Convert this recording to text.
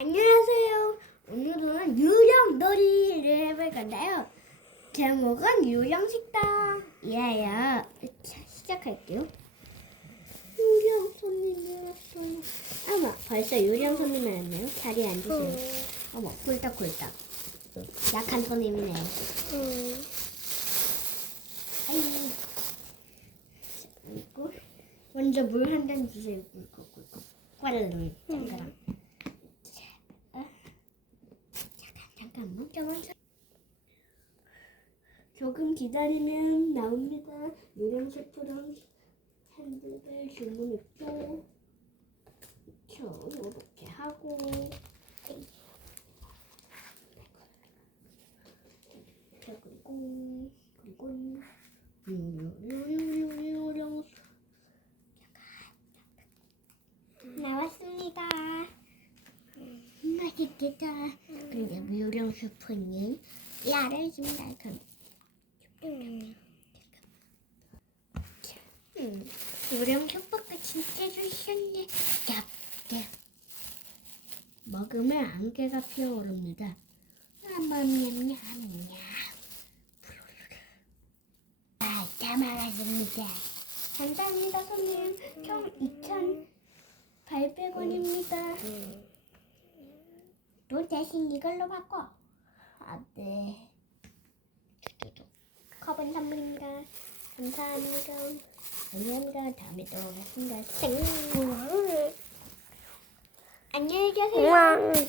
안녕하세요. 오늘은 유령놀이를 해볼 건데요. 제목은 유령식당이에요. 자, 시작할게요. 유령 손님이 왔어요. 어머, 벌써 유령 손님이 왔네요. 자리에 앉으세요. 어머, 꿀떡꿀떡. 약한 손님이네요. 아이. 그리고 먼저 물 한 잔 주세요. 꿀꺽꿀꺽. 꽈르르 잠깐만. 잠깐 조금 기다리면 나옵니다. 유령 셰프랑 햄버거 주문했죠. 저 이렇게 하고 자, 그리고 그리고 유령 나왔습니다. 맛있겠다. 근데 무령 슈퍼는 야를 준다. 그럼 음, 무령 슈퍼가 진짜 좋으셨네. 짭, 짭. 먹으면 안개가 피어오릅니다. 냠냠냠냠. 아, 다 먹었습니다. 감사합니다, 손님. 총 2,800원입니다. 또 대신 이걸로 바꿔. 아, 네. 두두두. 컵은 선물입니다. 감사합니다. 감사합니다. 다음에 또 오겠습니다. 땡. 안녕히 계세요.